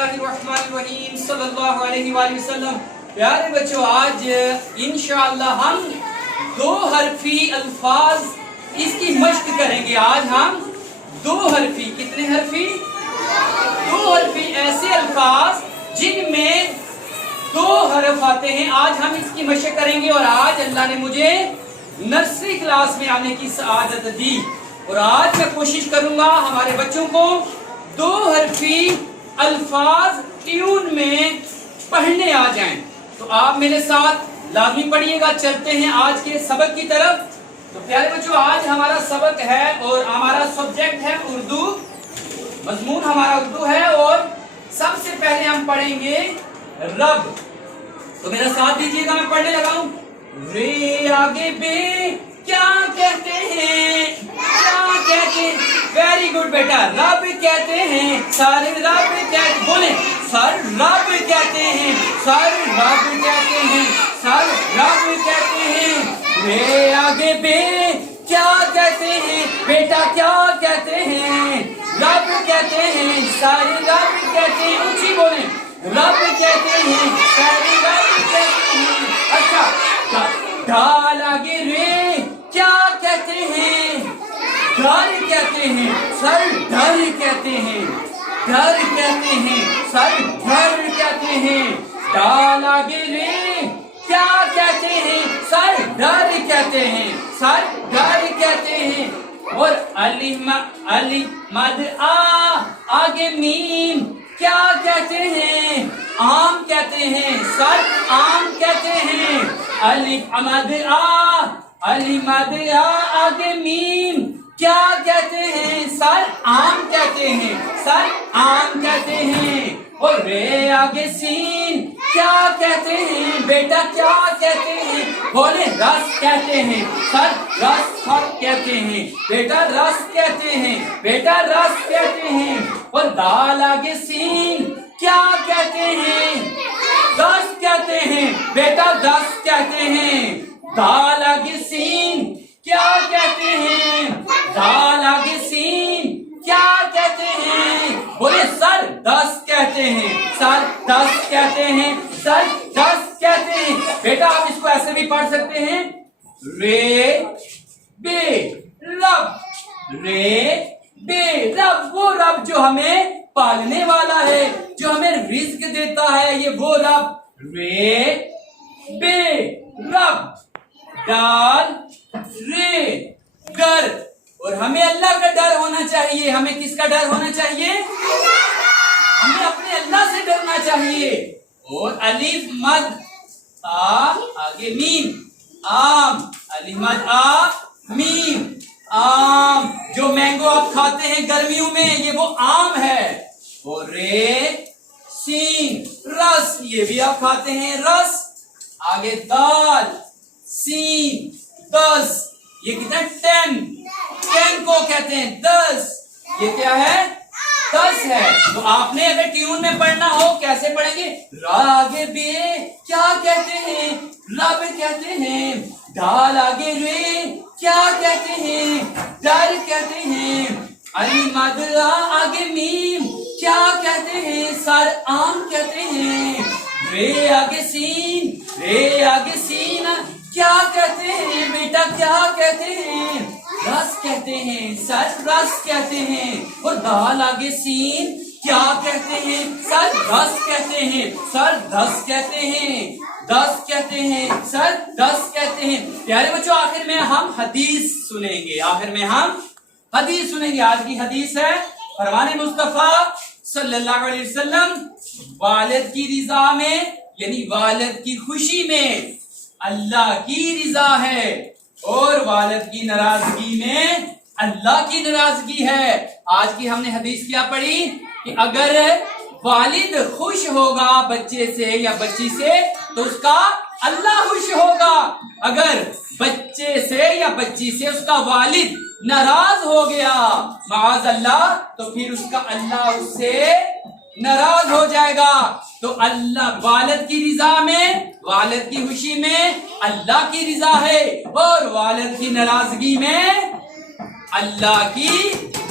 اللہ الرحمن الرحیم صلی اللہ علیہ وآلہ وسلم۔ پیارے بچوں، آج انشاءاللہ ہم دو حرفی الفاظ اس کی مشق کریں گے۔ آج ہم دو حرفی، کتنے حرفی؟ دو حرفی ایسے الفاظ جن میں دو حرف آتے ہیں، آج ہم اس کی مشق کریں گے۔ اور آج اللہ نے مجھے نرسری کلاس میں آنے کی سعادت دی، اور آج میں کوشش کروں گا ہمارے بچوں کو دو حرفی الفاظ ٹیون میں پڑھنے آ جائیں۔ تو آپ میرے ساتھ لازمی پڑھیے گا۔ چلتے ہیں آج کے سبق کی طرف۔ تو پیارے بچوں، آج ہمارا سبق ہے اور ہمارا سبجیکٹ ہے اردو، مضمون ہمارا اردو ہے، اور سب سے پہلے ہم پڑھیں گے رب۔ تو میرا ساتھ دیجیے گا، میں پڑھنے لگا ہوں۔ رے آگے بے کیا کہتے ہیں؟ کیا کہتے ہیں؟ ویری گڈ بیٹا، رب کہتے ہیں، سارے رب کہتے، بولیں سر رب کہتے ہیں، سر رب کہتے ہیں، سر رب کہتے ہیں۔ رے آگے بے کیا کہتے ہیں؟ بیٹا کیا کہتے ہیں؟ رب کہتے ہیں، سارے رب کہتے ہیں، اونچی بولیں رب کہتے ہیں، سارے رب کہتے ہیں۔ اچھا، ڈال آگے رے کیا کہتے ہیں؟ ڈر کہتے ہیں، سر ڈر کہتے ہیں، ڈر کہتے ہیں، سر ڈر کہتے ہیں۔ ڈال آگے رے کیا کہتے ہیں؟ سر ڈر کہتے ہیں، سر ڈر کہتے ہیں۔ اور الف مد آ آگے میم کیا کہتے ہیں؟ آم کہتے ہیں، سر آم کہتے ہیں۔ الف مد آ، الف مد آ آگے میم کیا کہتے ہیں؟ سر آم کہتے ہیں، سر آم کہتے ہیں۔ اور رے آگے سین کیا کہتے ہیں؟ بیٹا کیا کہتے ہیں؟ بولے رس کہتے ہیں، سر رس کہتے ہیں، بیٹا رس کہتے ہیں، بیٹا رس کہتے ہیں۔ اور دال آگے سین کیا کہتے ہیں؟ دس کہتے ہیں، بیٹا دس کہتے ہیں۔ دال آگے سین کیا کہتے ہیں؟ دال آگے سین کیا کہتے ہیں؟ بولے سر دس کہتے ہیں، سر دس کہتے ہیں، سر دس کہتے ہیں۔ بیٹا آپ اس کو ایسے بھی پڑھ سکتے ہیں، رے بے رب، رے بے رب، وہ رب جو ہمیں پالنے والا ہے، جو ہمیں رزق دیتا ہے، یہ وہ رب۔ رے بے رب، ڈال رے گر، اور ہمیں اللہ کا ڈر ہونا چاہیے۔ ہمیں کس کا ڈر ہونا چاہیے؟ ہمیں اپنے اللہ سے ڈرنا چاہیے۔ اور الف مد آ آگے میم آم، الف مد آ میم آم، جو مینگو آپ کھاتے ہیں گرمیوں میں، یہ وہ آم ہے۔ اور رے سین رس، یہ بھی آپ کھاتے ہیں رس۔ آگے دال سین دس، یہ کتنا 10 کو کہتے ہیں 10، یہ کیا ہے؟ 10 ہے۔ تو آپ نے اگر ٹیون میں پڑھنا ہو کیسے پڑھیں گے؟ را آگے بے کیا کہتے ہیں؟ رب کہتے ہیں۔ ڈال آگے رے کیا کہتے ہیں؟ ڈر کہتے ہیں۔ الف مد آ آگے میم کیا کہتے ہیں؟ سر آم کہتے ہیں۔ رے آگے سین، رے آگے سین کیا کہتے ہیں؟ بیٹا کیا کہتے ہیں؟ رس کہتے ہیں، سر رس کہتے ہیں۔ اور دال آگے سین کیا کہتے ہیں؟ سر دس کہتے ہیں، سر دس کہتے ہیں، دس کہتے ہیں، سر دس کہتے ہیں۔ پیارے بچوں، آخر میں ہم حدیث سنیں گے، آخر میں ہم حدیث سنیں گے۔ آج کی حدیث ہے فرمان مصطفیٰ صلی اللہ علیہ وسلم، والد کی رضا میں، یعنی والد کی خوشی میں اللہ کی رضا ہے، اور والد کی ناراضگی میں اللہ کی ناراضگی ہے۔ آج کی ہم نے حدیث کیا پڑھی کہ اگر والد خوش ہوگا بچے سے یا بچی سے تو اس کا اللہ خوش ہوگا، اگر بچے سے یا بچی سے اس کا والد ناراض ہو گیا معاذ اللہ، تو پھر اس کا اللہ اس سے ناراض ہو جائے گا۔ تو اللہ والد کی رضا میں، والد کی خوشی میں اللہ کی رضا ہے، اور والد کی ناراضگی میں اللہ کی